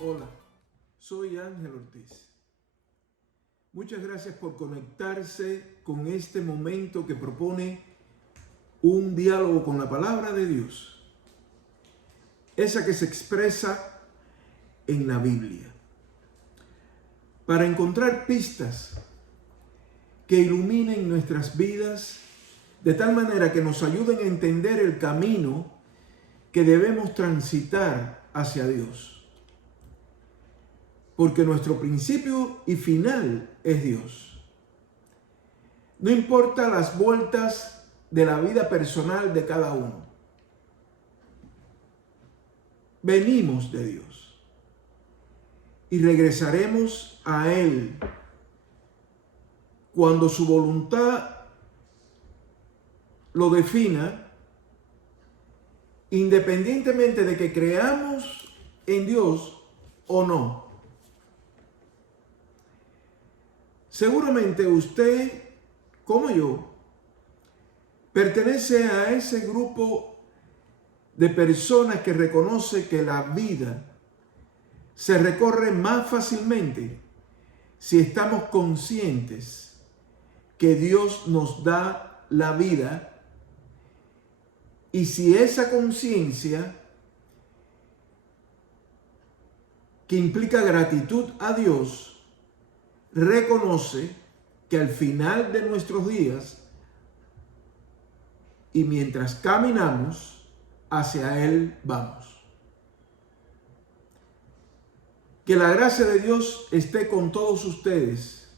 Hola, soy Ángel Ortiz. Muchas gracias por conectarse con este momento que propone un diálogo con la palabra de Dios, esa que se expresa en la Biblia, para encontrar pistas que iluminen nuestras vidas de tal manera que nos ayuden a entender el camino que debemos transitar hacia Dios. Porque nuestro principio y final es Dios. No importa las vueltas de la vida personal de cada uno. Venimos de Dios y regresaremos a Él cuando su voluntad lo defina, independientemente de que creamos en Dios o no. Seguramente usted, como yo, pertenece a ese grupo de personas que reconoce que la vida se recorre más fácilmente si estamos conscientes que Dios nos da la vida y si esa conciencia que implica gratitud a Dios reconoce que al final de nuestros días y mientras caminamos hacia Él vamos. Que la gracia de Dios esté con todos ustedes,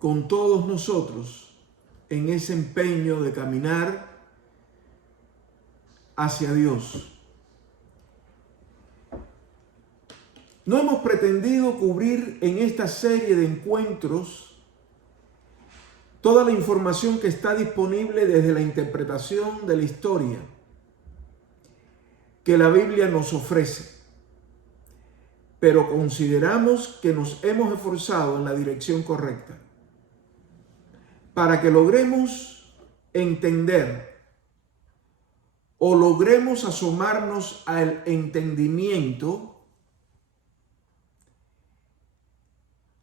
con todos nosotros, en ese empeño de caminar hacia Dios. No hemos pretendido cubrir en esta serie de encuentros toda la información que está disponible desde la interpretación de la historia que la Biblia nos ofrece, pero consideramos que nos hemos esforzado en la dirección correcta para que logremos entender o logremos asomarnos al entendimiento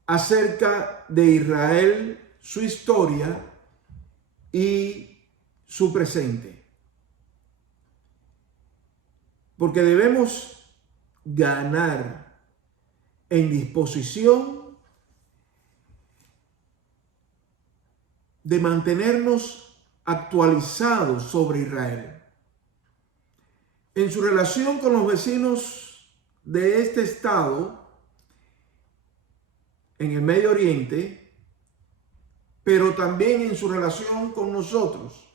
acerca de Israel, su historia y su presente. Porque debemos ganar en disposición de mantenernos actualizados sobre Israel, en su relación con los vecinos de este estado, en el Medio Oriente, pero también en su relación con nosotros,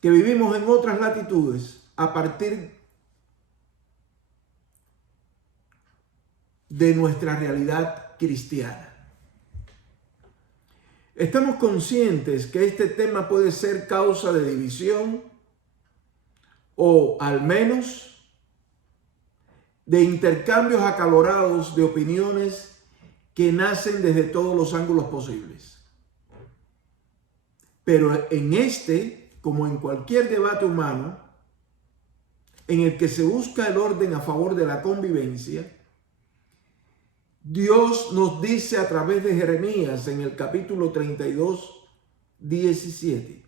que vivimos en otras latitudes a partir de nuestra realidad cristiana. Estamos conscientes que este tema puede ser causa de división o al menos de intercambios acalorados de opiniones que nacen desde todos los ángulos posibles. Pero en este, como en cualquier debate humano, en el que se busca el orden a favor de la convivencia, Dios nos dice a través de Jeremías en el capítulo 32, 17,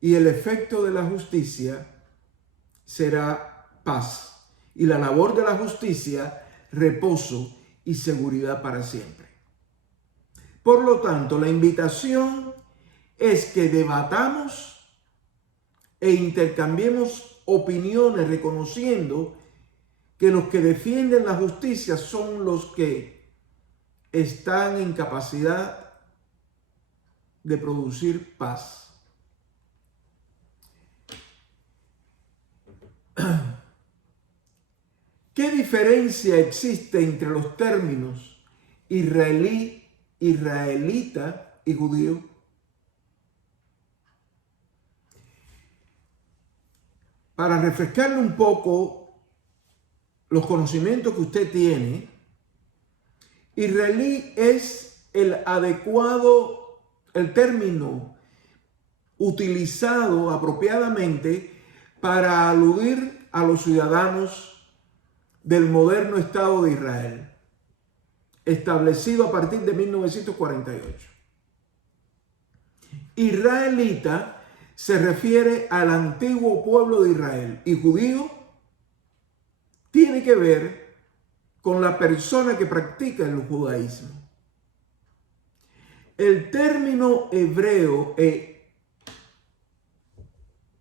y el efecto de la justicia será paz, y la labor de la justicia reposo y seguridad para siempre. Por lo tanto, la invitación es que debatamos e intercambiemos opiniones reconociendo que los que defienden la justicia son los que están en capacidad de producir paz. ¿Qué diferencia existe entre los términos israelí, israelita y judío? Para refrescarle un poco los conocimientos que usted tiene, israelí es el término utilizado apropiadamente para aludir a los ciudadanos del moderno Estado de Israel, establecido a partir de 1948. Israelita se refiere al antiguo pueblo de Israel y judío tiene que ver con la persona que practica el judaísmo. El término hebreo,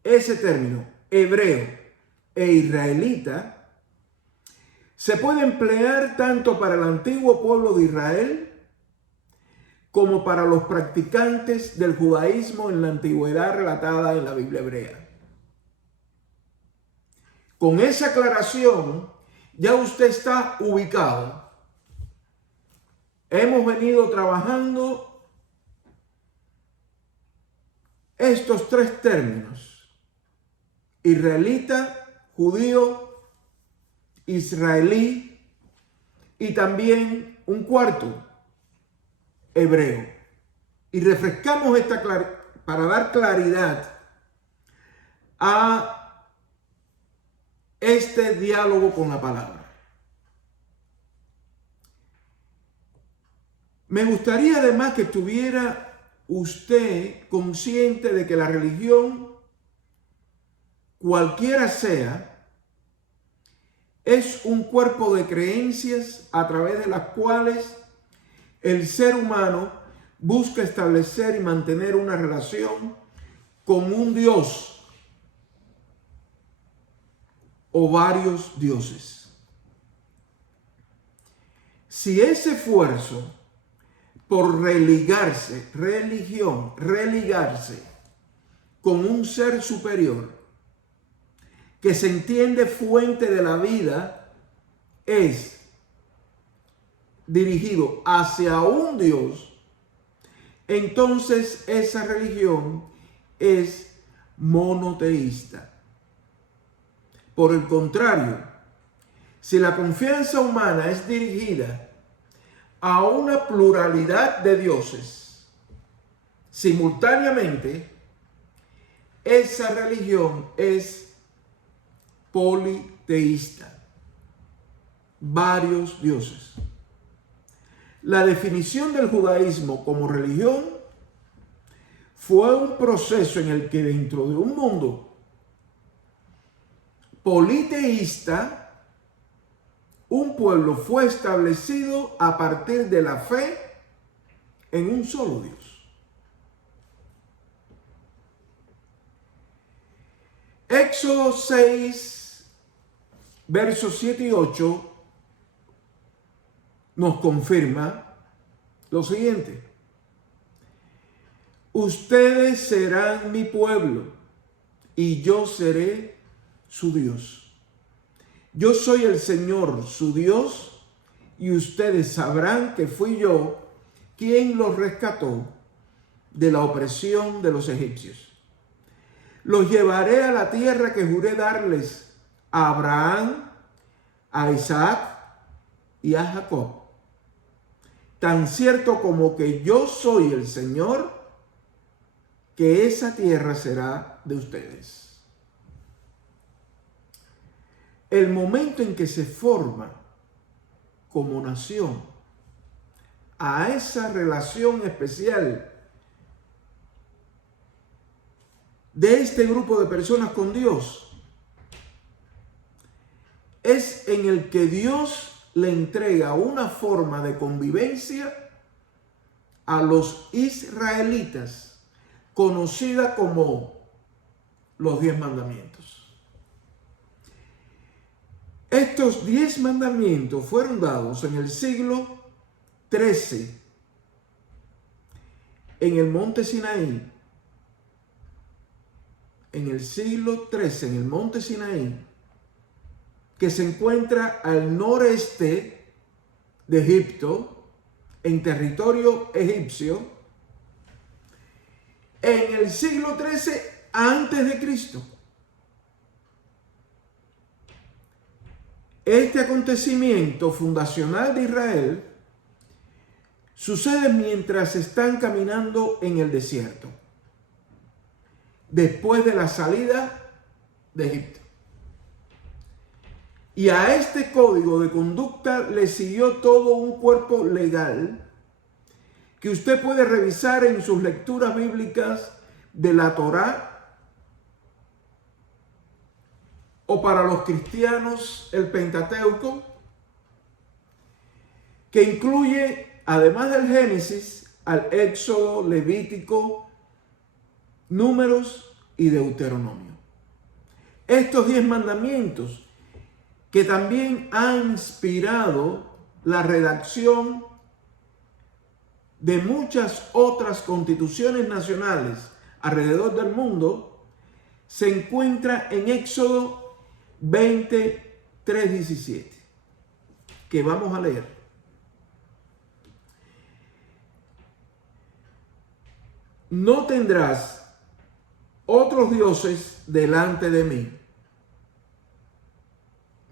ese término hebreo e israelita, se puede emplear tanto para el antiguo pueblo de Israel como para los practicantes del judaísmo en la antigüedad relatada en la Biblia hebrea. Con esa aclaración, ya usted está ubicado. Hemos venido trabajando estos tres términos: israelita, judío, israelí, y también un cuarto, hebreo. Y refrescamos esta para dar claridad a este diálogo con la palabra. Me gustaría además que estuviera usted consciente de que la religión, cualquiera sea, es un cuerpo de creencias a través de las cuales el ser humano busca establecer y mantener una relación con un Dios o varios dioses. Si ese esfuerzo por religarse con un ser superior que se entiende fuente de la vida es dirigido hacia un Dios, entonces esa religión es monoteísta. Por el contrario, si la confianza humana es dirigida a una pluralidad de dioses simultáneamente, esa religión es politeísta, varios dioses. La definición del judaísmo como religión fue un proceso en el que dentro de un mundo politeísta, un pueblo fue establecido a partir de la fe en un solo Dios. Éxodo 6, versos 7 y 8 nos confirma lo siguiente: ustedes serán mi pueblo y yo seré su Dios. Yo soy el Señor, su Dios, y ustedes sabrán que fui yo quien los rescató de la opresión de los egipcios. Los llevaré a la tierra que juré darles a Abraham, a Isaac y a Jacob. Tan cierto como que yo soy el Señor, que esa tierra será de ustedes. El momento en que se forma como nación a esa relación especial de este grupo de personas con Dios es en el que Dios le entrega una forma de convivencia a los israelitas conocida como los 10 mandamientos. Estos 10 mandamientos fueron dados en el siglo XIII en el monte Sinaí. En el siglo XIII, en el monte Sinaí, que se encuentra al noreste de Egipto, en territorio egipcio, en el siglo XIII antes de Cristo. Este acontecimiento fundacional de Israel sucede mientras están caminando en el desierto. después de la salida de Egipto. Y a este código de conducta le siguió todo un cuerpo legal que usted puede revisar en sus lecturas bíblicas de la Torá, o para los cristianos el Pentateuco, que incluye, además del Génesis, al Éxodo, Levítico, Números y Deuteronomio. Estos 10 mandamientos que también han inspirado la redacción de muchas otras constituciones nacionales alrededor del mundo, se encuentra en Éxodo 23:17, que vamos a leer. No tendrás otros dioses delante de mí.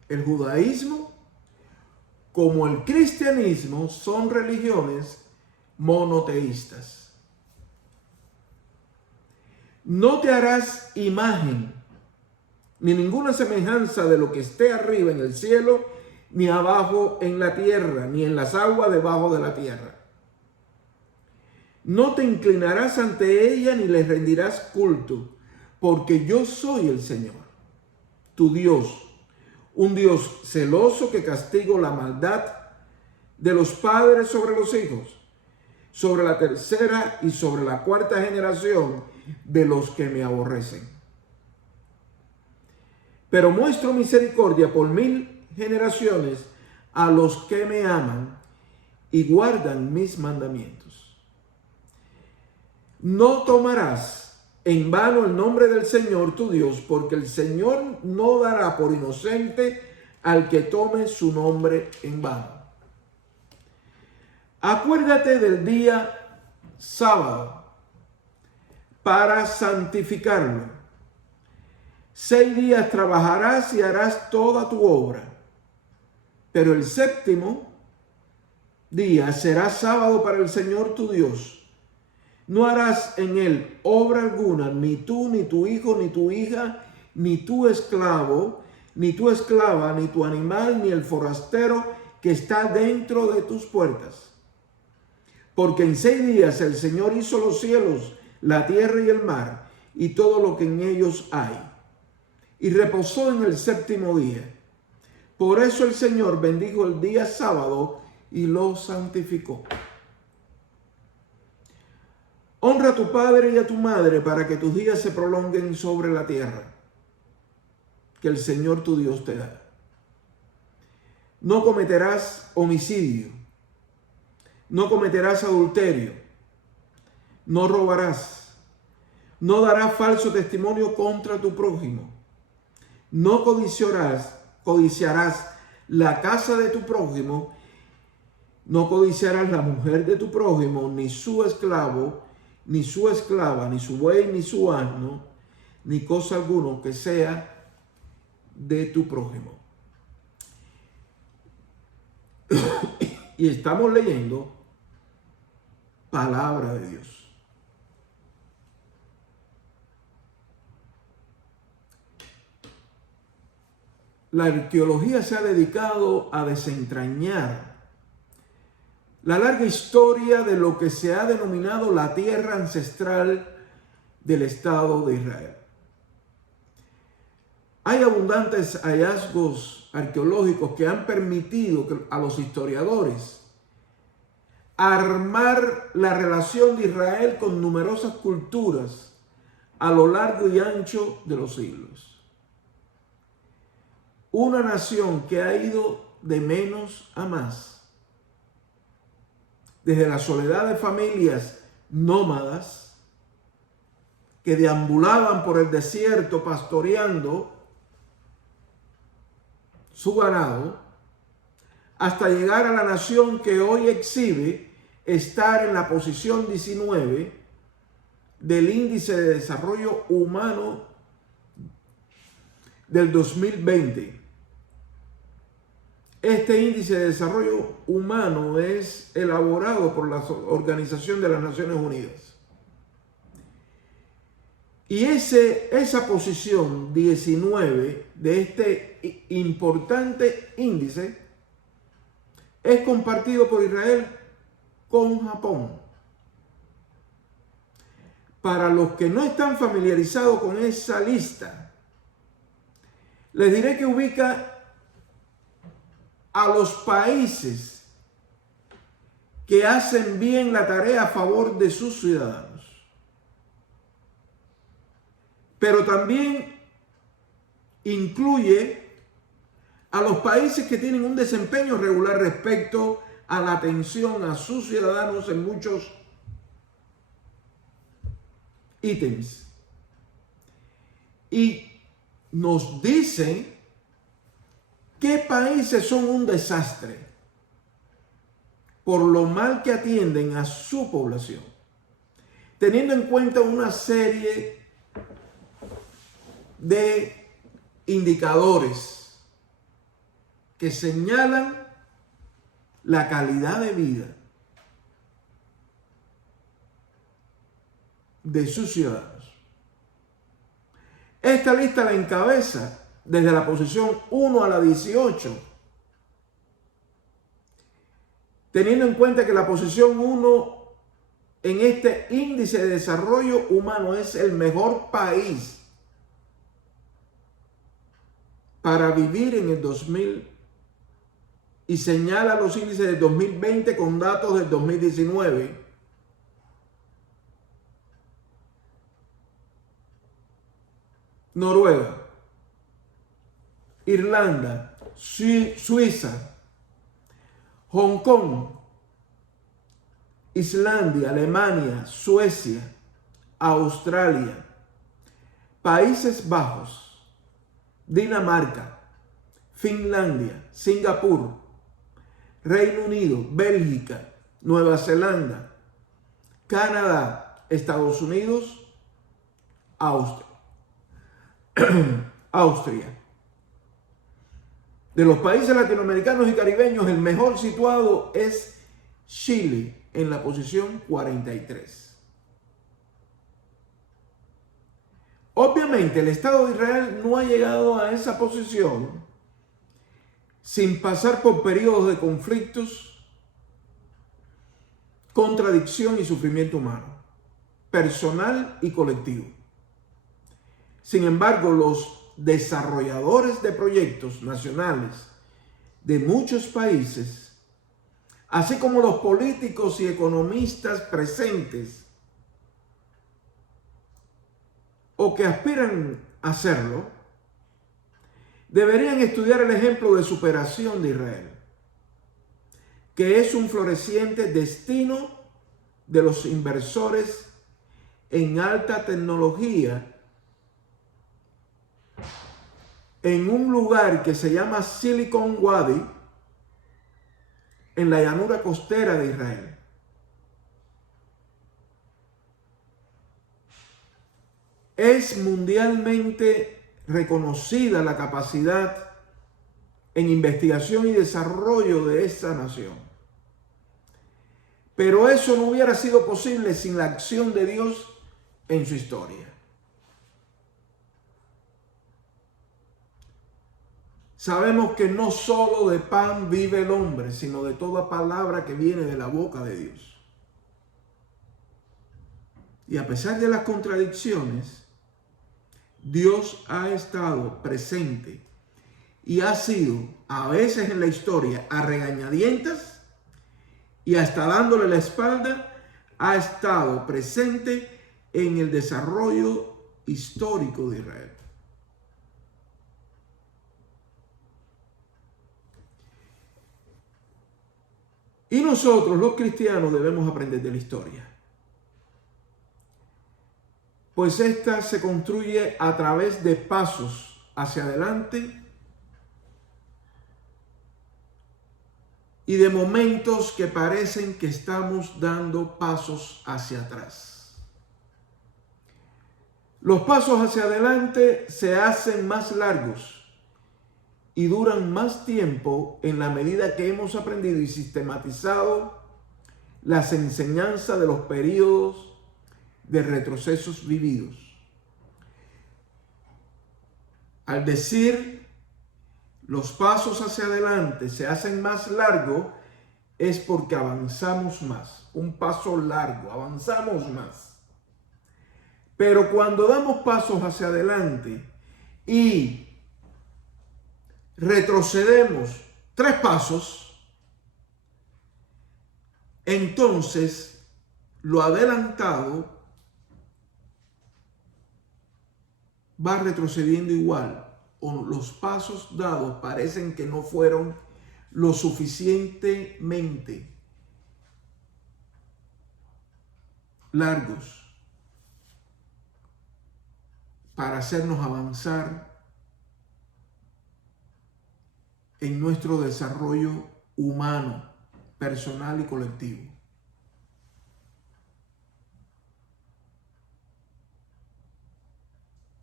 El judaísmo, como el cristianismo, son religiones monoteístas. No te harás imagen ni ninguna semejanza de lo que esté arriba en el cielo, ni abajo en la tierra, ni en las aguas debajo de la tierra. No te inclinarás ante ella ni le rendirás culto, porque yo soy el Señor, tu Dios, un Dios celoso que castigo la maldad de los padres sobre los hijos, sobre la tercera y sobre la cuarta generación de los que me aborrecen. Pero muestro misericordia por 1000 generaciones a los que me aman y guardan mis mandamientos. No tomarás en vano el nombre del Señor tu Dios, porque el Señor no dará por inocente al que tome su nombre en vano. Acuérdate del día sábado para santificarlo. 6 días trabajarás y harás toda tu obra, pero el séptimo día será sábado para el Señor tu Dios. No harás en él obra alguna, ni tú, ni tu hijo, ni tu hija, ni tu esclavo, ni tu esclava, ni tu animal, ni el forastero que está dentro de tus puertas. Porque en 6 días el Señor hizo los cielos, la tierra y el mar, y todo lo que en ellos hay. Y reposó en el séptimo día. Por eso el Señor bendijo el día sábado y lo santificó. Honra a tu padre y a tu madre para que tus días se prolonguen sobre la tierra que el Señor tu Dios te da. No cometerás homicidio. No cometerás adulterio. No robarás. No darás falso testimonio contra tu prójimo. No codiciarás la casa de tu prójimo. No codiciarás la mujer de tu prójimo, ni su esclavo, ni su esclava, ni su buey, ni su asno, ni cosa alguna que sea de tu prójimo. Y estamos leyendo palabra de Dios. La arqueología se ha dedicado a desentrañar la larga historia de lo que se ha denominado la tierra ancestral del Estado de Israel. Hay abundantes hallazgos arqueológicos que han permitido a los historiadores armar la relación de Israel con numerosas culturas a lo largo y ancho de los siglos. Una nación que ha ido de menos a más, desde la soledad de familias nómadas que deambulaban por el desierto pastoreando su ganado, hasta llegar a la nación que hoy exhibe estar en la posición 19 del índice de desarrollo humano del 2020. Este índice de desarrollo humano es elaborado por la Organización de las Naciones Unidas. Y esa posición 19 de este importante índice es compartido por Israel con Japón. Para los que no están familiarizados con esa lista, les diré que ubica a los países que hacen bien la tarea a favor de sus ciudadanos. Pero también incluye a los países que tienen un desempeño regular respecto a la atención a sus ciudadanos en muchos ítems. Y nos dice qué países son un desastre por lo mal que atienden a su población, teniendo en cuenta una serie de indicadores que señalan la calidad de vida de sus ciudadanos. Esta lista la encabeza desde la posición 1 a la 18, teniendo en cuenta que la posición 1 en este índice de desarrollo humano es el mejor país para vivir en el 2000 y señala los índices del 2020 con datos del 2019. Noruega, Irlanda, Suiza, Hong Kong, Islandia, Alemania, Suecia, Australia, Países Bajos, Dinamarca, Finlandia, Singapur, Reino Unido, Bélgica, Nueva Zelanda, Canadá, Estados Unidos, Austria. De los países latinoamericanos y caribeños, el mejor situado es Chile, en la posición 43. Obviamente, el Estado de Israel no ha llegado a esa posición sin pasar por periodos de conflictos, contradicción y sufrimiento humano, personal y colectivo. Sin embargo, los desarrolladores de proyectos nacionales de muchos países, así como los políticos y economistas presentes o que aspiran a hacerlo, deberían estudiar el ejemplo de superación de Israel, que es un floreciente destino de los inversores en alta tecnología en un lugar que se llama Silicon Valley, en la llanura costera de Israel. Es mundialmente reconocida la capacidad en investigación y desarrollo de esa nación. Pero eso no hubiera sido posible sin la acción de Dios en su historia. Sabemos que no solo de pan vive el hombre, sino de toda palabra que viene de la boca de Dios. Y a pesar de las contradicciones, Dios ha estado presente y ha sido, a veces en la historia, a regañadientas y hasta dándole la espalda, ha estado presente en el desarrollo histórico de Israel. Y nosotros, los cristianos, debemos aprender de la historia, pues esta se construye a través de pasos hacia adelante y de momentos que parecen que estamos dando pasos hacia atrás. Los pasos hacia adelante se hacen más largos y duran más tiempo en la medida que hemos aprendido y sistematizado las enseñanzas de los periodos de retrocesos vividos. Al decir los pasos hacia adelante se hacen más largos, es porque avanzamos más. Un paso largo, avanzamos más. Pero cuando damos pasos hacia adelante y retrocedemos 3 pasos, entonces lo adelantado va retrocediendo igual, o los pasos dados parecen que no fueron lo suficientemente largos para hacernos avanzar en nuestro desarrollo humano, personal y colectivo.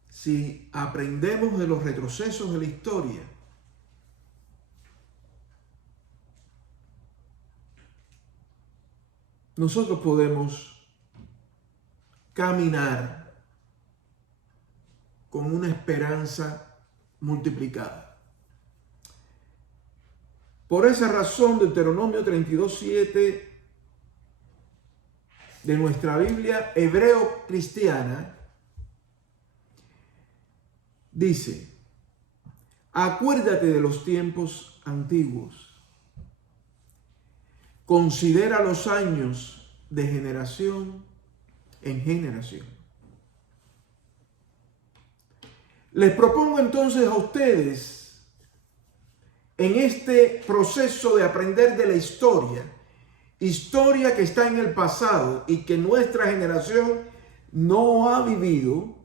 Si aprendemos de los retrocesos de la historia, nosotros podemos caminar con una esperanza multiplicada. Por esa razón, Deuteronomio 32:7 de nuestra Biblia hebreo cristiana dice: acuérdate de los tiempos antiguos, considera los años de generación en generación. Les propongo entonces a ustedes, en este proceso de aprender de la historia que está en el pasado y que nuestra generación no ha vivido,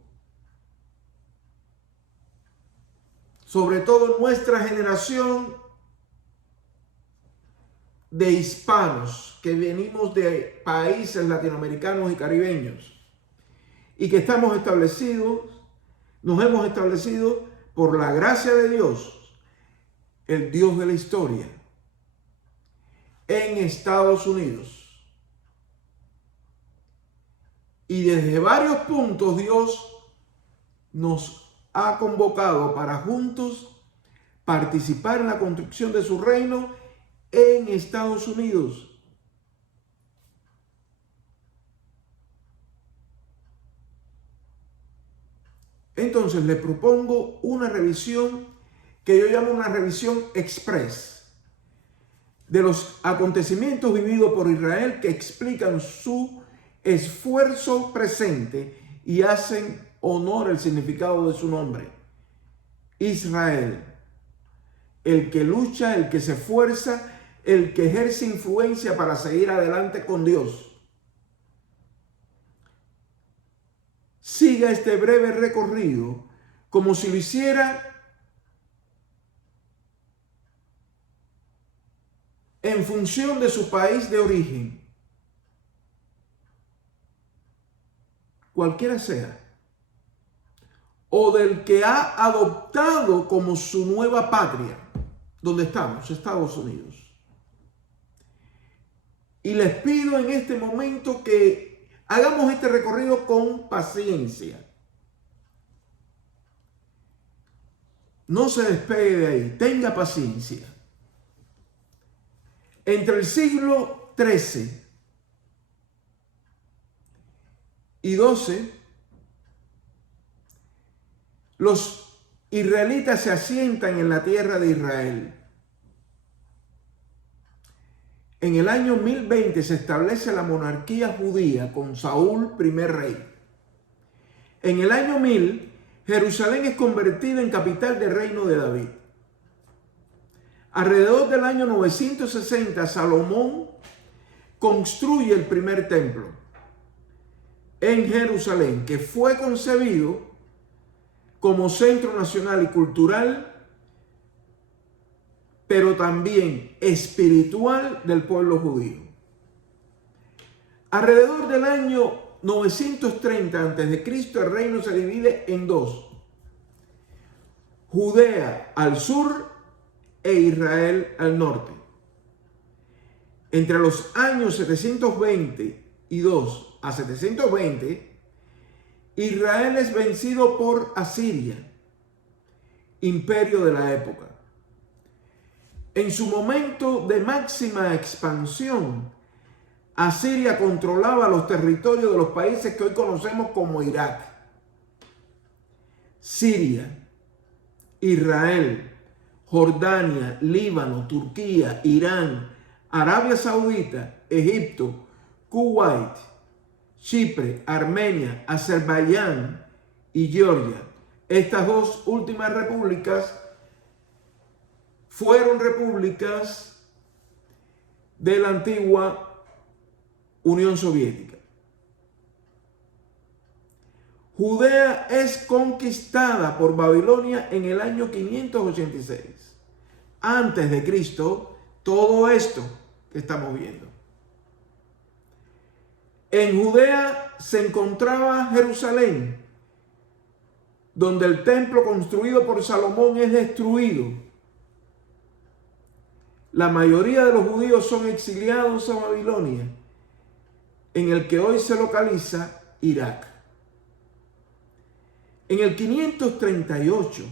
sobre todo nuestra generación de hispanos que venimos de países latinoamericanos y caribeños y que estamos establecidos, nos hemos establecido por la gracia de Dios, el Dios de la historia, en Estados Unidos. Y desde varios puntos Dios nos ha convocado para juntos participar en la construcción de su reino en Estados Unidos. Entonces les propongo una revisión que yo llamo una revisión express de los acontecimientos vividos por Israel que explican su esfuerzo presente y hacen honor al significado de su nombre. Israel, el que lucha, el que se esfuerza, el que ejerce influencia para seguir adelante con Dios. Siga este breve recorrido como si lo hiciera en función de su país de origen, cualquiera sea, o del que ha adoptado como su nueva patria, donde estamos, Estados Unidos. Y les pido en este momento que hagamos este recorrido con paciencia. No se despegue de ahí, tenga paciencia. Entre el siglo XIII y XII, los israelitas se asientan en la tierra de Israel. En el año 1020 se establece la monarquía judía con Saúl, primer rey. En el año 1000, Jerusalén es convertida en capital del reino de David. Alrededor del año 960, Salomón construye el primer templo en Jerusalén, que fue concebido como centro nacional y cultural, pero también espiritual del pueblo judío. Alrededor del año 930 a.C., el reino se divide en dos: Judea al sur e Israel al norte. Entre los años 722 a 720, Israel es vencido por Asiria imperio de la época. En su momento de máxima expansión, Asiria controlaba los territorios de los países que hoy conocemos como Irak, Siria, Israel, Jordania, Líbano, Turquía, Irán, Arabia Saudita, Egipto, Kuwait, Chipre, Armenia, Azerbaiyán y Georgia. Estas dos últimas repúblicas fueron repúblicas de la antigua Unión Soviética. Judea es conquistada por Babilonia en el año 586. Antes de Cristo, todo esto que estamos viendo. En Judea se encontraba Jerusalén, donde el templo construido por Salomón es destruido. La mayoría de los judíos son exiliados a Babilonia, en el que hoy se localiza Irak. En el 538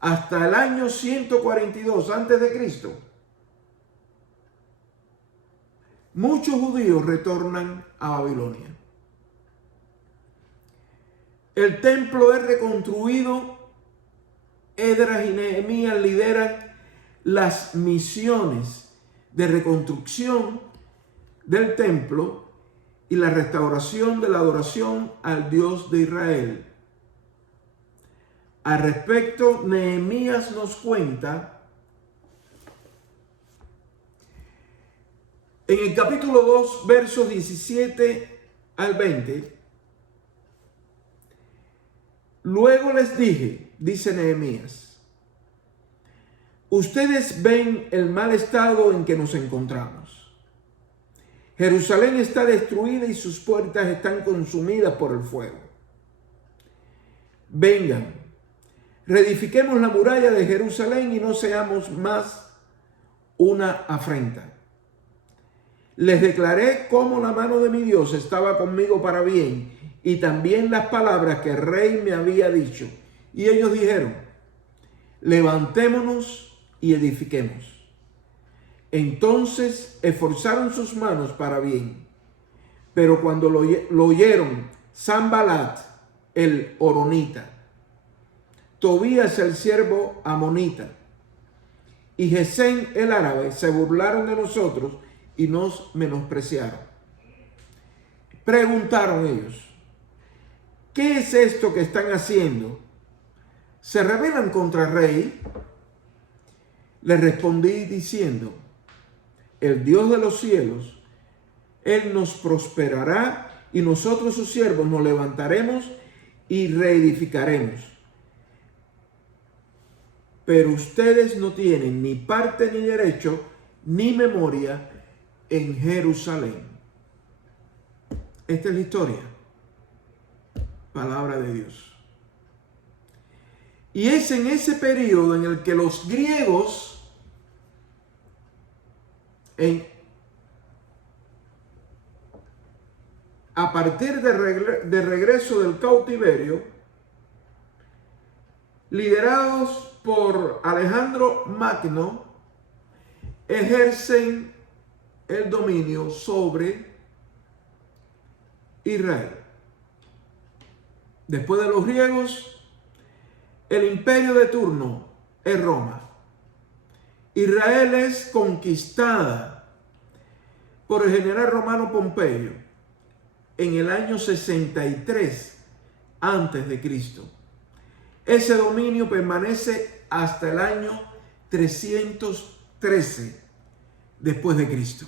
hasta el año 142 antes de Cristo, muchos judíos retornan a Babilonia. El templo es reconstruido. Esdras y Nehemías lideran las misiones de reconstrucción del templo y la restauración de la adoración al Dios de Israel. Al respecto, Nehemías nos cuenta en el capítulo 2, versos 17 al 20. Luego les dije, dice Nehemías, ustedes ven el mal estado en que nos encontramos. Jerusalén está destruida y sus puertas están consumidas por el fuego. Vengan, reedifiquemos la muralla de Jerusalén y no seamos más una afrenta. Les declaré cómo la mano de mi Dios estaba conmigo para bien y también las palabras que el rey me había dicho. Y ellos dijeron, levantémonos y edifiquemos. Entonces esforzaron sus manos para bien. Pero cuando lo oyeron Sanbalat, el horonita, Tobías, el siervo amonita, y Gesén, el árabe, se burlaron de nosotros y nos menospreciaron. Preguntaron ellos, ¿qué es esto que están haciendo? ¿Se rebelan contra el rey? Les respondí diciendo, el Dios de los cielos, Él nos prosperará y nosotros sus siervos nos levantaremos y reedificaremos. Pero ustedes no tienen ni parte ni derecho ni memoria en Jerusalén. Esta es la historia. Palabra de Dios. Y es en ese periodo en el que los griegos, a partir de regreso del cautiverio, liderados por Alejandro Magno, ejercen el dominio sobre Israel. Después de los griegos, el imperio de turno es Roma. Israel es conquistada por el general romano Pompeyo en el año 63 antes de Cristo. Ese dominio permanece hasta el año 313 después de Cristo.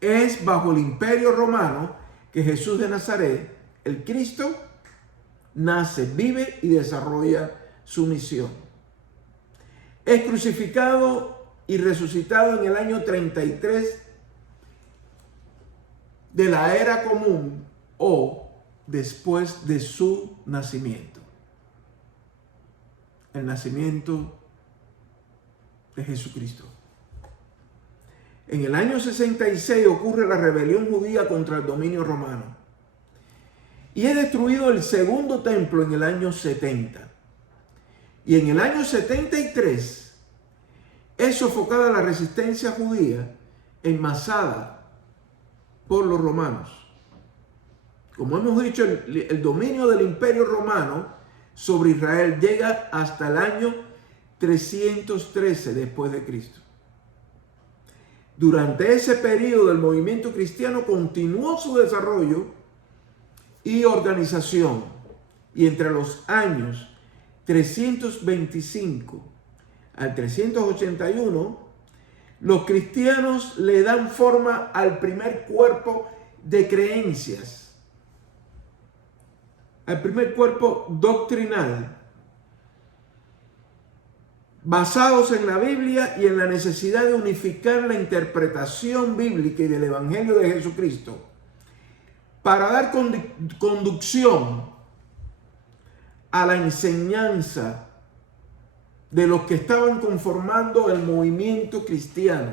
Es bajo el imperio romano que Jesús de Nazaret, el Cristo, nace, vive y desarrolla su misión. Es crucificado y resucitado en el año 33 de la era común o después de su nacimiento. El nacimiento de Jesucristo. En el año 66 ocurre la rebelión judía contra el dominio romano. y es destruido el segundo templo en el año 70. Y en el año 73 es sofocada la resistencia judía enmasada por los romanos. Como hemos dicho, el dominio del Imperio Romano sobre Israel llega hasta el año 313 después de Cristo. Durante ese periodo el movimiento cristiano continuó su desarrollo y organización, y entre los años 325 al 381, los cristianos le dan forma al primer cuerpo de creencias, al primer cuerpo doctrinal, basados en la Biblia y en la necesidad de unificar la interpretación bíblica y del Evangelio de Jesucristo para dar conducción a la enseñanza de los que estaban conformando el movimiento cristiano,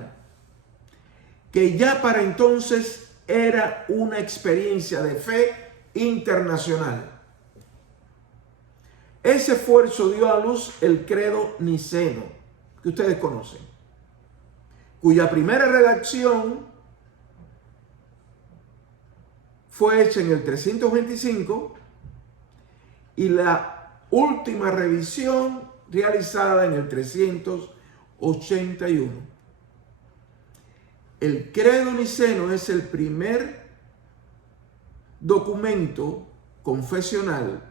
que ya para entonces era una experiencia de fe internacional. Ese esfuerzo dio a luz el credo niceno, que ustedes conocen, cuya primera redacción fue hecha en el 325 y la última revisión realizada en el 381. El credo niceno es el primer documento confesional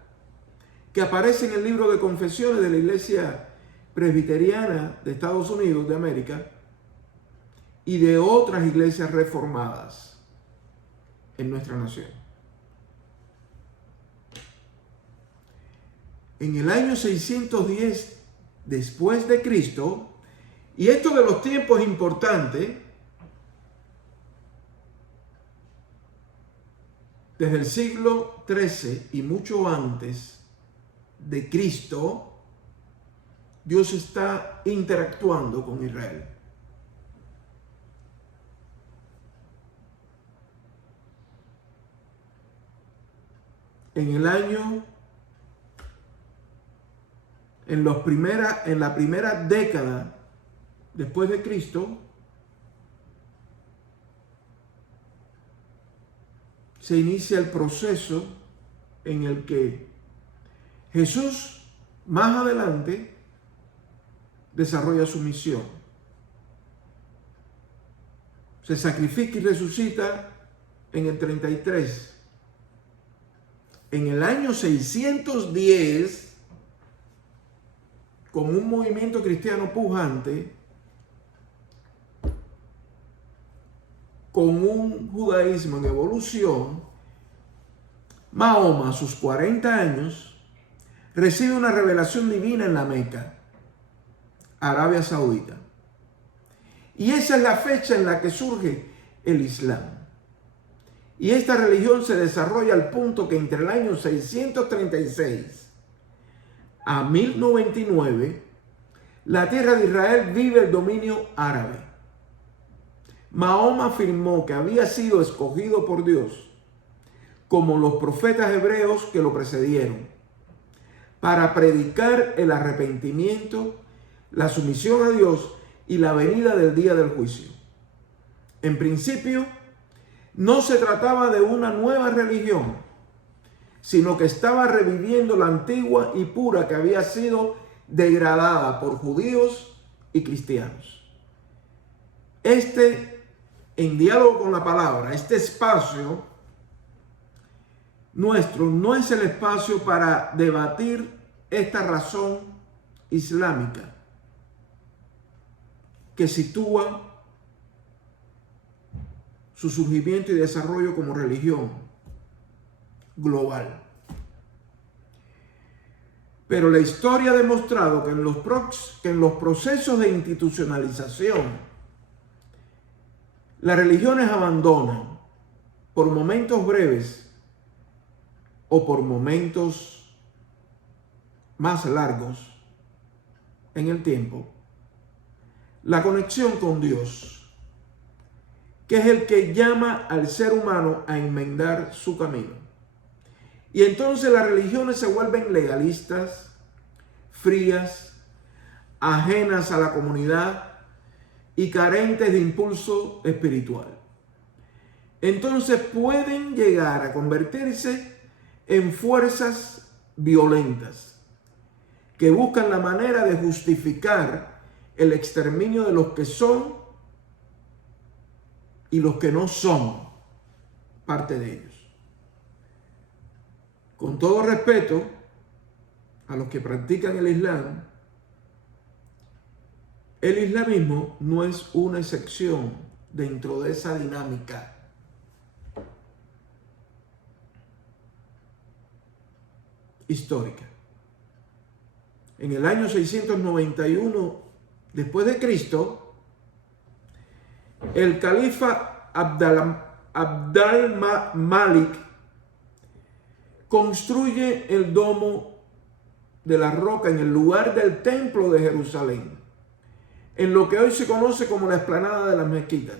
que aparece en el libro de confesiones de la Iglesia Presbiteriana de Estados Unidos de América y de otras iglesias reformadas en nuestra nación. En el año 610 después de Cristo, y esto de los tiempos es importante, desde el siglo XIII y mucho antes de Cristo, Dios está interactuando con Israel. En la primera década después de Cristo, se inicia el proceso en el que Jesús más adelante desarrolla su misión. Se sacrifica y resucita en el 33. En el año 610, con un movimiento cristiano pujante, con un judaísmo en evolución, Mahoma, a sus 40 años, recibe una revelación divina en la Meca, Arabia Saudita. Y esa es la fecha en la que surge el Islam. Y esta religión se desarrolla al punto que entre el año 636 a 1099, la tierra de Israel vive el dominio árabe. Mahoma afirmó que había sido escogido por Dios, como los profetas hebreos que lo precedieron, para predicar el arrepentimiento, la sumisión a Dios y la venida del día del juicio. En principio, no se trataba de una nueva religión, sino que estaba reviviendo la antigua y pura que había sido degradada por judíos y cristianos. En diálogo con la palabra, este espacio nuestro no es el espacio para debatir esta razón islámica que sitúa su surgimiento y desarrollo como religión global. Pero la historia ha demostrado que en los procesos de institucionalización, las religiones abandonan por momentos breves o por momentos más largos en el tiempo la conexión con Dios, que es el que llama al ser humano a enmendar su camino Y entonces las religiones se vuelven legalistas, frías, ajenas a la comunidad y carentes de impulso espiritual. Entonces pueden llegar a convertirse en fuerzas violentas que buscan la manera de justificar el exterminio de los que son y los que no son parte de ellos. Con todo respeto a los que practican el Islam, el islamismo no es una excepción dentro de esa dinámica. Histórica. En el año 691 después de Cristo, el califa Abd al-Malik construye el domo de la roca en el lugar del templo de Jerusalén, en lo que hoy se conoce como la explanada de las mezquitas.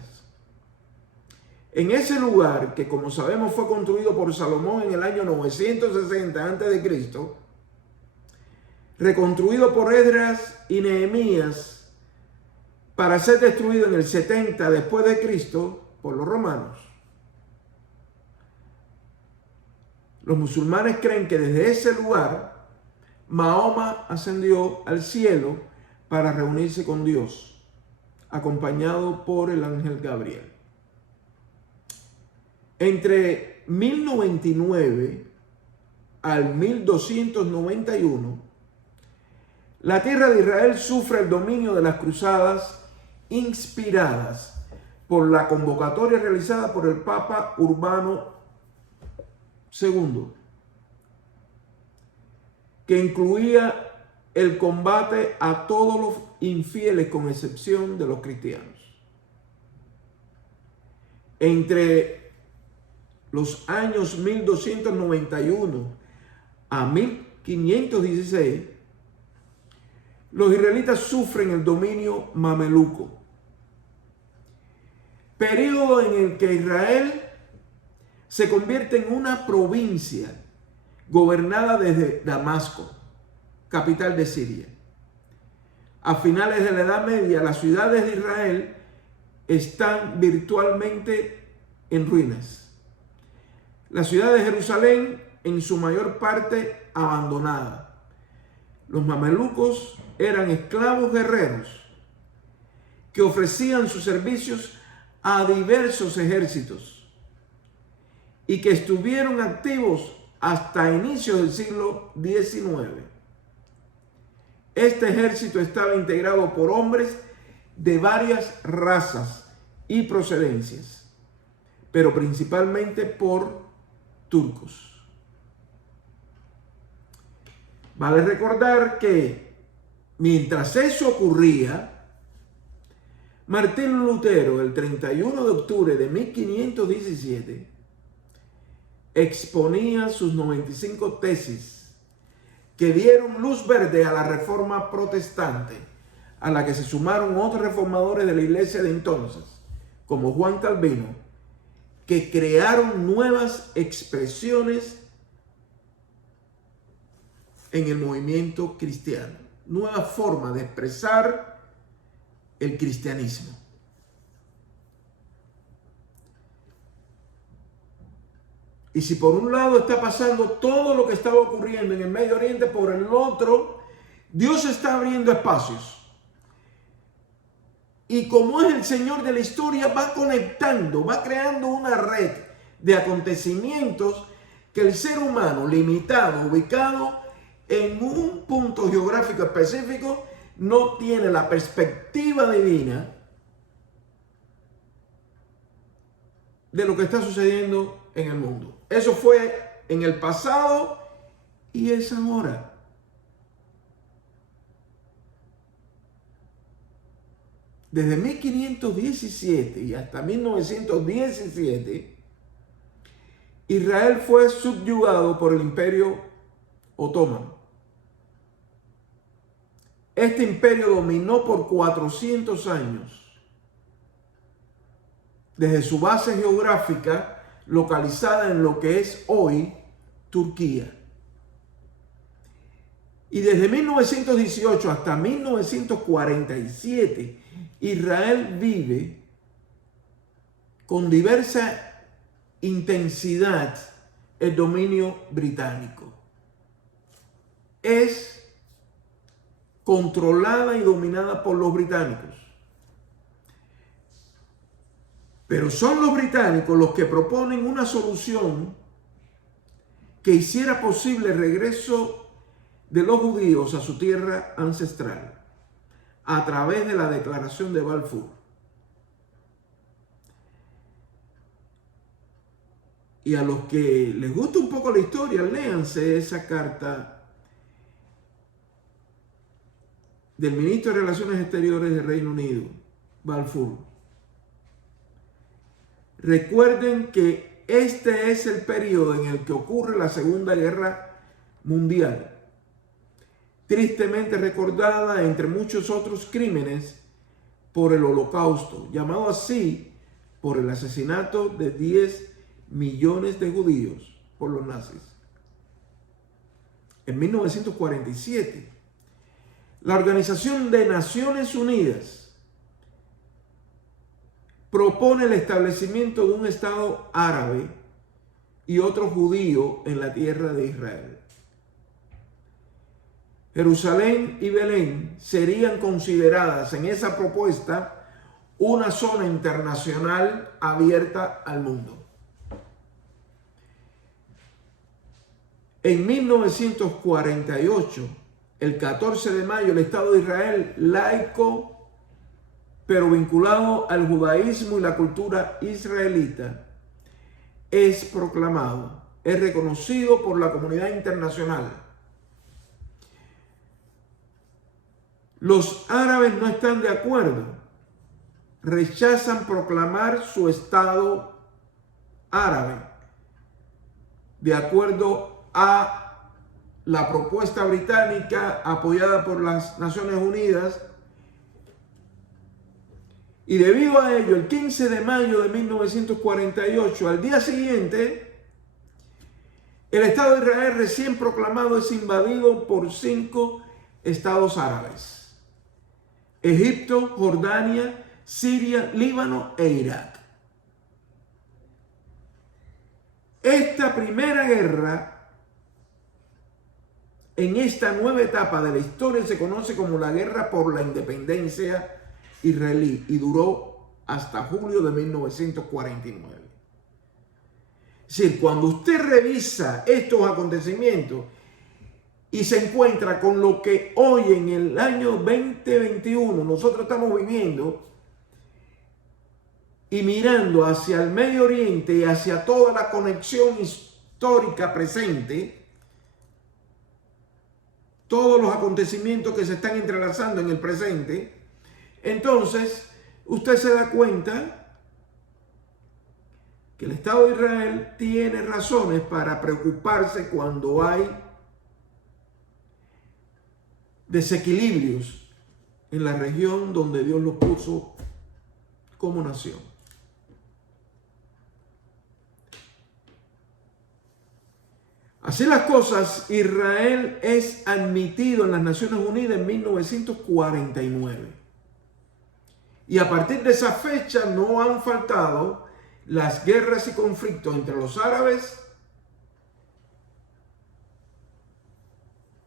En ese lugar, que como sabemos fue construido por Salomón en el año 960 a.C., reconstruido por Esdras y Nehemías para ser destruido en el 70 después de Cristo por los romanos. Los musulmanes creen que desde ese lugar Mahoma ascendió al cielo para reunirse con Dios, acompañado por el ángel Gabriel. Entre 1099 al 1291, la tierra de Israel sufre el dominio de las cruzadas inspiradas por la convocatoria realizada por el Papa Urbano II, que incluía el combate a todos los infieles con excepción de los cristianos. Entre los años 1291 a 1516, los israelitas sufren el dominio mameluco, periodo en el que Israel se convierte en una provincia gobernada desde Damasco, capital de Siria. A finales de la Edad Media, las ciudades de Israel están virtualmente en ruinas. La ciudad de Jerusalén, en su mayor parte, abandonada. Los mamelucos eran esclavos guerreros que ofrecían sus servicios a diversos ejércitos y que estuvieron activos hasta inicios del siglo XIX. Este ejército estaba integrado por hombres de varias razas y procedencias, pero principalmente por turcos. Vale recordar que mientras eso ocurría, Martín Lutero, el 31 de octubre de 1517, exponía sus 95 tesis que dieron luz verde a la reforma protestante, a la que se sumaron otros reformadores de la iglesia de entonces, como Juan Calvino, que crearon nuevas expresiones en el movimiento cristiano, nueva forma de expresar el cristianismo. Y si por un lado está pasando todo lo que estaba ocurriendo en el Medio Oriente, por el otro, Dios está abriendo espacios. Y como es el Señor de la historia, va conectando, va creando una red de acontecimientos que el ser humano limitado, ubicado en un punto geográfico específico, no tiene la perspectiva divina de lo que está sucediendo en el mundo. Eso fue en el pasado y es ahora. Desde 1517 y hasta 1917, Israel fue subyugado por el Imperio Otomano. Este imperio dominó por 400 años, desde su base geográfica localizada en lo que es hoy Turquía. Y desde 1918 hasta 1947, Israel vive con diversa intensidad el dominio británico. Es controlada y dominada por los británicos. Pero son los británicos los que proponen una solución que hiciera posible el regreso de los judíos a su tierra ancestral a través de la Declaración de Balfour. Y a los que les gusta un poco la historia, léanse esa carta del ministro de Relaciones Exteriores del Reino Unido, Balfour. Recuerden que este es el periodo en el que ocurre la Segunda Guerra Mundial, tristemente recordada entre muchos otros crímenes por el Holocausto, llamado así por el asesinato de 10 millones de judíos por los nazis. En 1947, la Organización de Naciones Unidas propone el establecimiento de un Estado árabe y otro judío en la tierra de Israel. Jerusalén y Belén serían consideradas en esa propuesta una zona internacional abierta al mundo. En 1948, el 14 de mayo, el Estado de Israel, laico, pero vinculado al judaísmo y la cultura israelita, es proclamado, es reconocido por la comunidad internacional. Los árabes no están de acuerdo, rechazan proclamar su Estado árabe, de acuerdo a la propuesta británica apoyada por las Naciones Unidas. Y debido a ello, el 15 de mayo de 1948, al día siguiente, el Estado de Israel recién proclamado es invadido por 5 estados árabes: Egipto, Jordania, Siria, Líbano e Irak. Esta primera guerra, en esta nueva etapa de la historia, se conoce como la Guerra por la Independencia israelí y duró hasta julio de 1949. Es decir, cuando usted revisa estos acontecimientos y se encuentra con lo que hoy en el año 2021 nosotros estamos viviendo y mirando hacia el Medio Oriente y hacia toda la conexión histórica presente, todos los acontecimientos que se están entrelazando en el presente, entonces usted se da cuenta que el Estado de Israel tiene razones para preocuparse cuando hay desequilibrios en la región donde Dios los puso como nación. Así las cosas, Israel es admitido en las Naciones Unidas en 1949. Y a partir de esa fecha no han faltado las guerras y conflictos entre los árabes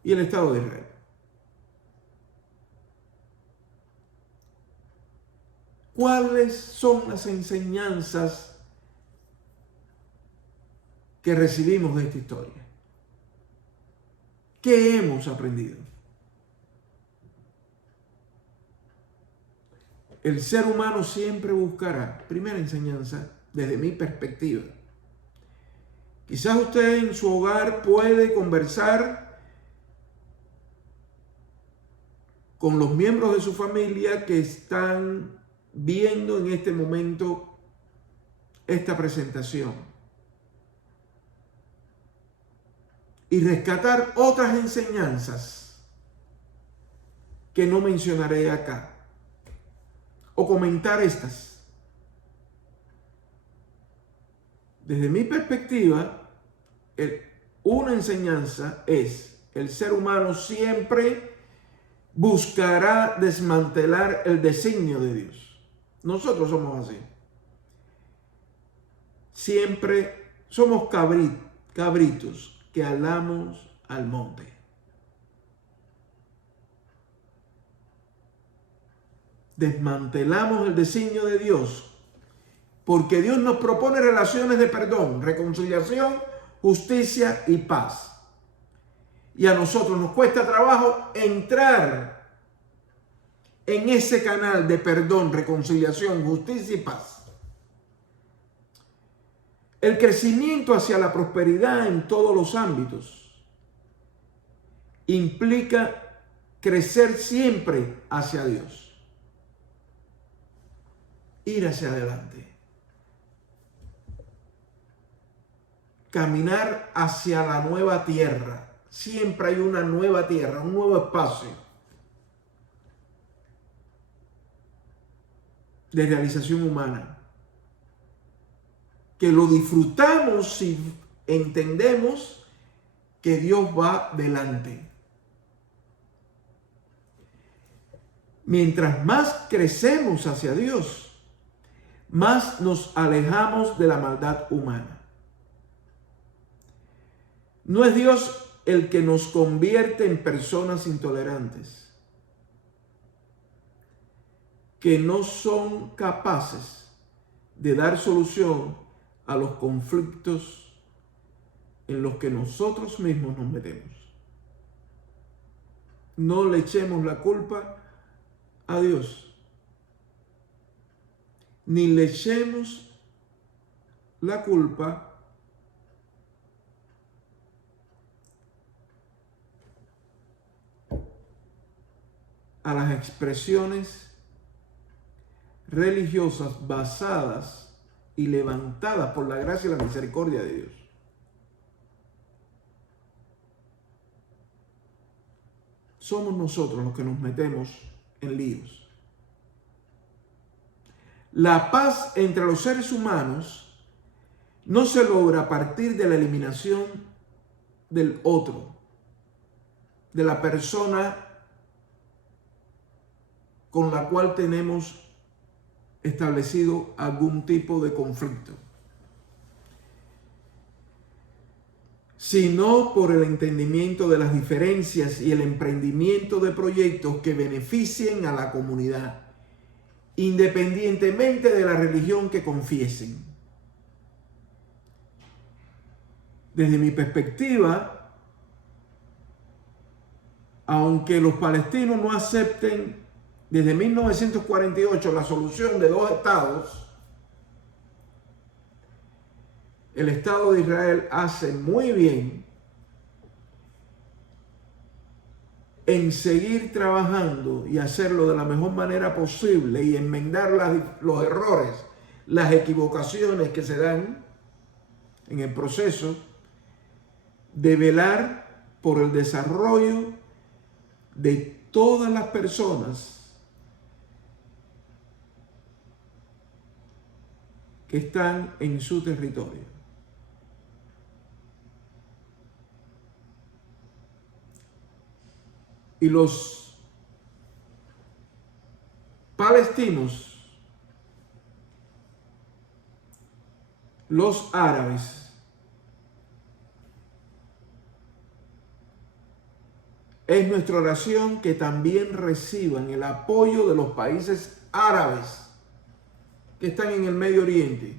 y el Estado de Israel. ¿Cuáles son las enseñanzas que recibimos de esta historia? ¿Qué hemos aprendido? El ser humano siempre buscará, primera enseñanza, desde mi perspectiva. Quizás usted en su hogar puede conversar con los miembros de su familia que están viendo en este momento esta presentación y rescatar otras enseñanzas que no mencionaré acá, o comentar estas. Desde mi perspectiva, una enseñanza es: el ser humano siempre buscará desmantelar el designio de Dios. Nosotros somos así. Siempre somos cabritos que alamos al monte. Desmantelamos el designio de Dios porque Dios nos propone relaciones de perdón, reconciliación, justicia y paz. Y a nosotros nos cuesta trabajo entrar en ese canal de perdón, reconciliación, justicia y paz. El crecimiento hacia la prosperidad en todos los ámbitos implica crecer siempre hacia Dios. Ir hacia adelante. Caminar hacia la nueva tierra. Siempre hay una nueva tierra, un nuevo espacio de realización humana, que lo disfrutamos si entendemos que Dios va delante. Mientras más crecemos hacia Dios, más nos alejamos de la maldad humana. No es Dios el que nos convierte en personas intolerantes, que no son capaces de dar solución a los conflictos en los que nosotros mismos nos metemos. No le echemos la culpa a Dios, ni le echemos la culpa a las expresiones religiosas basadas y levantadas por la gracia y la misericordia de Dios. Somos nosotros los que nos metemos en líos. La paz entre los seres humanos no se logra a partir de la eliminación del otro, de la persona con la cual tenemos establecido algún tipo de conflicto, sino por el entendimiento de las diferencias y el emprendimiento de proyectos que beneficien a la comunidad, independientemente de la religión que confiesen. Desde mi perspectiva, aunque los palestinos no acepten desde 1948 la solución de dos estados, el Estado de Israel hace muy bien en seguir trabajando y hacerlo de la mejor manera posible y enmendar los errores, las equivocaciones que se dan en el proceso de velar por el desarrollo de todas las personas que están en su territorio. Y los palestinos, los árabes, es nuestra oración que también reciban el apoyo de los países árabes que están en el Medio Oriente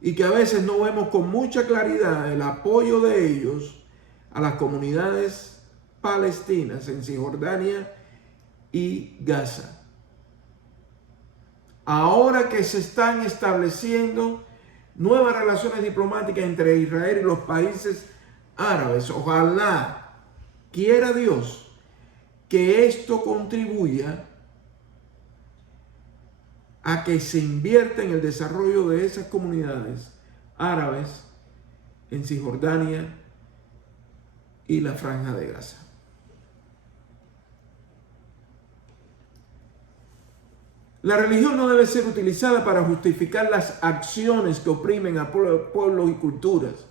y que a veces no vemos con mucha claridad el apoyo de ellos a las comunidades palestinas en Cisjordania y Gaza. Ahora que se están estableciendo nuevas relaciones diplomáticas entre Israel y los países árabes, ojalá quiera Dios que esto contribuya a que se invierta en el desarrollo de esas comunidades árabes en Cisjordania y la Franja de Gaza. La religión no debe ser utilizada para justificar las acciones que oprimen a pueblos y culturas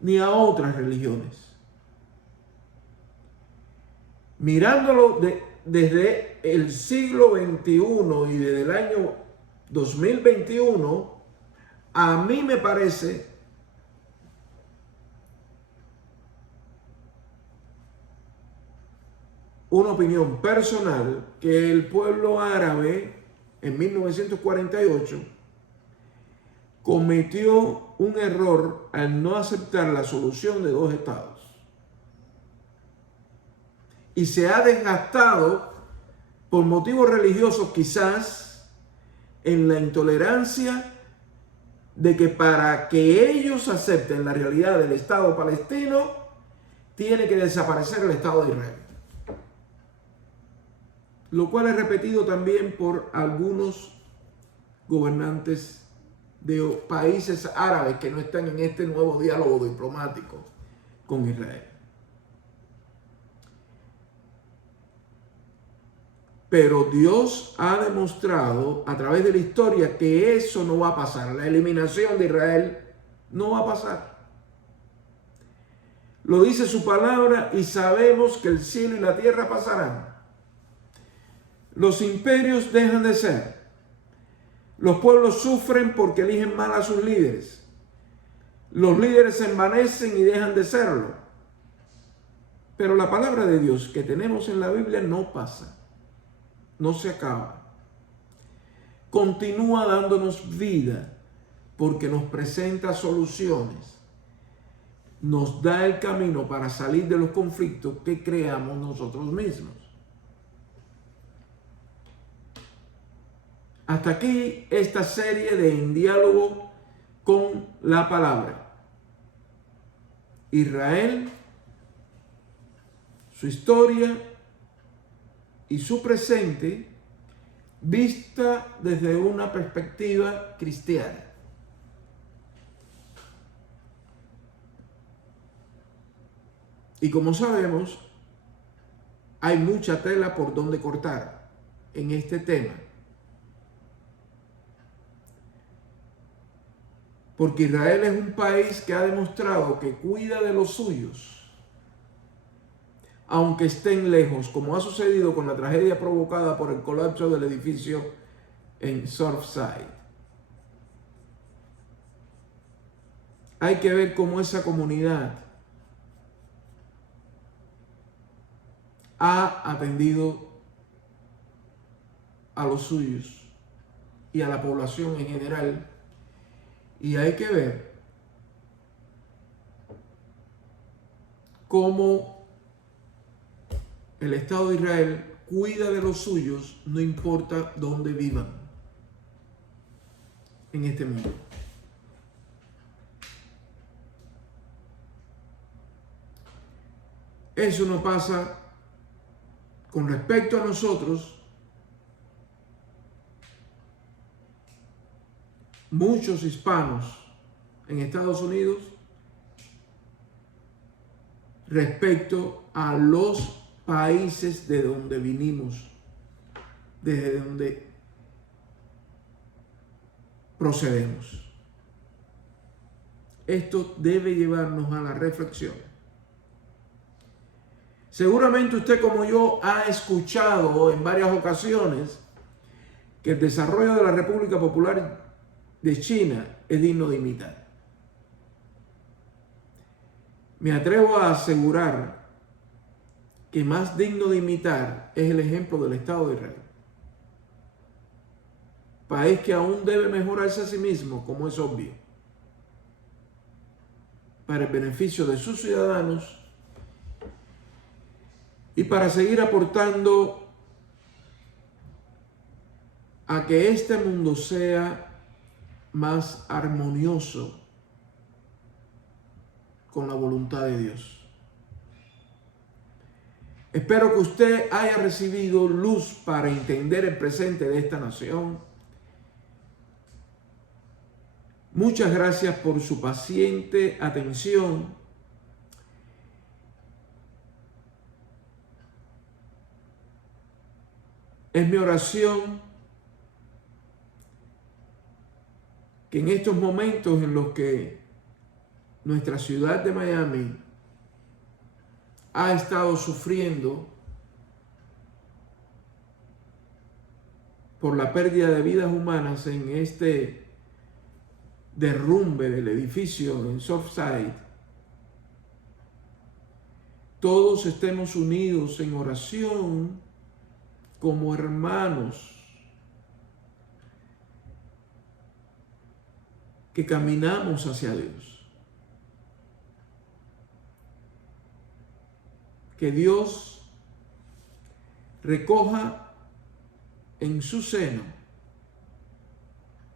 ni a otras religiones. Mirándolo desde el siglo XXI y desde el año 2021, a mí me parece una opinión personal que el pueblo árabe en 1948 cometió un error al no aceptar la solución de dos estados. Y se ha desgastado por motivos religiosos, quizás en la intolerancia de que para que ellos acepten la realidad del Estado palestino, tiene que desaparecer el Estado de Israel. Lo cual es repetido también por algunos gobernantes de países árabes que no están en este nuevo diálogo diplomático con Israel. Pero Dios ha demostrado a través de la historia que eso no va a pasar. La eliminación de Israel no va a pasar. Lo dice su palabra y sabemos que el cielo y la tierra pasarán. Los imperios dejan de ser. Los pueblos sufren porque eligen mal a sus líderes. Los líderes se envanecen y dejan de serlo. Pero la palabra de Dios que tenemos en la Biblia no pasa. No se acaba. Continúa dándonos vida porque nos presenta soluciones. Nos da el camino para salir de los conflictos que creamos nosotros mismos. Hasta aquí esta serie de En Diálogo con la Palabra. Israel, su historia y su presente vista desde una perspectiva cristiana. Y como sabemos, hay mucha tela por donde cortar en este tema. Porque Israel es un país que ha demostrado que cuida de los suyos, aunque estén lejos, como ha sucedido con la tragedia provocada por el colapso del edificio en Surfside. Hay que ver cómo esa comunidad ha atendido a los suyos y a la población en general. Y hay que ver cómo el Estado de Israel cuida de los suyos, no importa dónde vivan en este mundo. Eso no pasa con respecto a nosotros. Muchos hispanos en Estados Unidos respecto a los países de donde vinimos, desde donde procedemos. Esto debe llevarnos a la reflexión. Seguramente usted, como yo, ha escuchado en varias ocasiones que el desarrollo de la República Popular de China es digno de imitar. Me atrevo a asegurar que más digno de imitar es el ejemplo del Estado de Israel. País que aún debe mejorarse a sí mismo, como es obvio, para el beneficio de sus ciudadanos y para seguir aportando a que este mundo sea más armonioso con la voluntad de Dios. Espero que usted haya recibido luz para entender el presente de esta nación. Muchas gracias por su paciente atención. Es mi oración que en estos momentos en los que nuestra ciudad de Miami ha estado sufriendo por la pérdida de vidas humanas en este derrumbe del edificio en Surfside, todos estemos unidos en oración como hermanos que caminamos hacia Dios. Que Dios recoja en su seno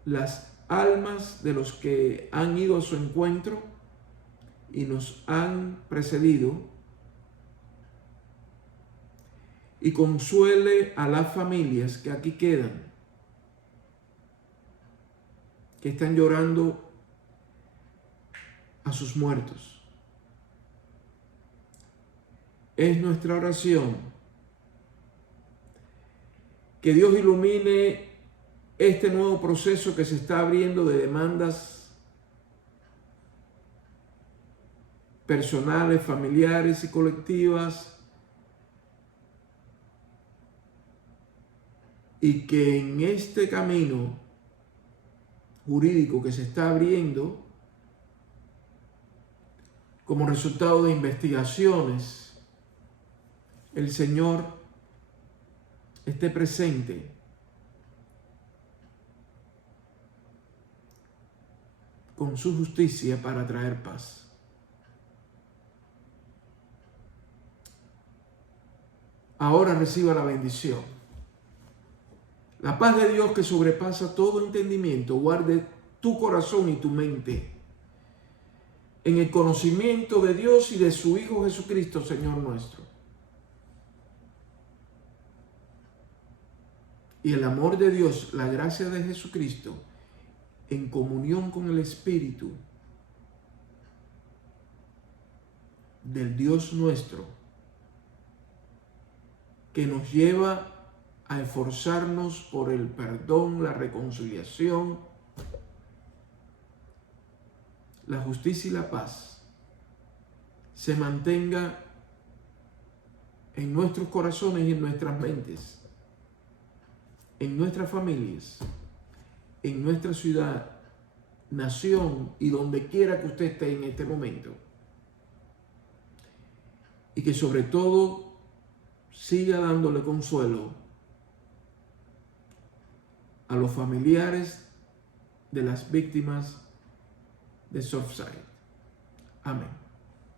las almas de los que han ido a su encuentro y nos han precedido, y consuele a las familias que aquí quedan, que están llorando a sus muertos. Es nuestra oración que Dios ilumine este nuevo proceso que se está abriendo de demandas personales, familiares y colectivas, y que en este camino jurídico que se está abriendo como resultado de investigaciones, el Señor esté presente con su justicia para traer paz. Ahora reciba la bendición. La paz de Dios que sobrepasa todo entendimiento, guarde tu corazón y tu mente en el conocimiento de Dios y de su Hijo Jesucristo, Señor nuestro. Y el amor de Dios, la gracia de Jesucristo, en comunión con el Espíritu del Dios nuestro, que nos lleva a esforzarnos por el perdón, la reconciliación, la justicia y la paz, se mantenga en nuestros corazones y en nuestras mentes, en nuestras familias, en nuestra ciudad, nación y donde quiera que usted esté en este momento. Y que sobre todo siga dándole consuelo a los familiares de las víctimas de Surfside. Amén.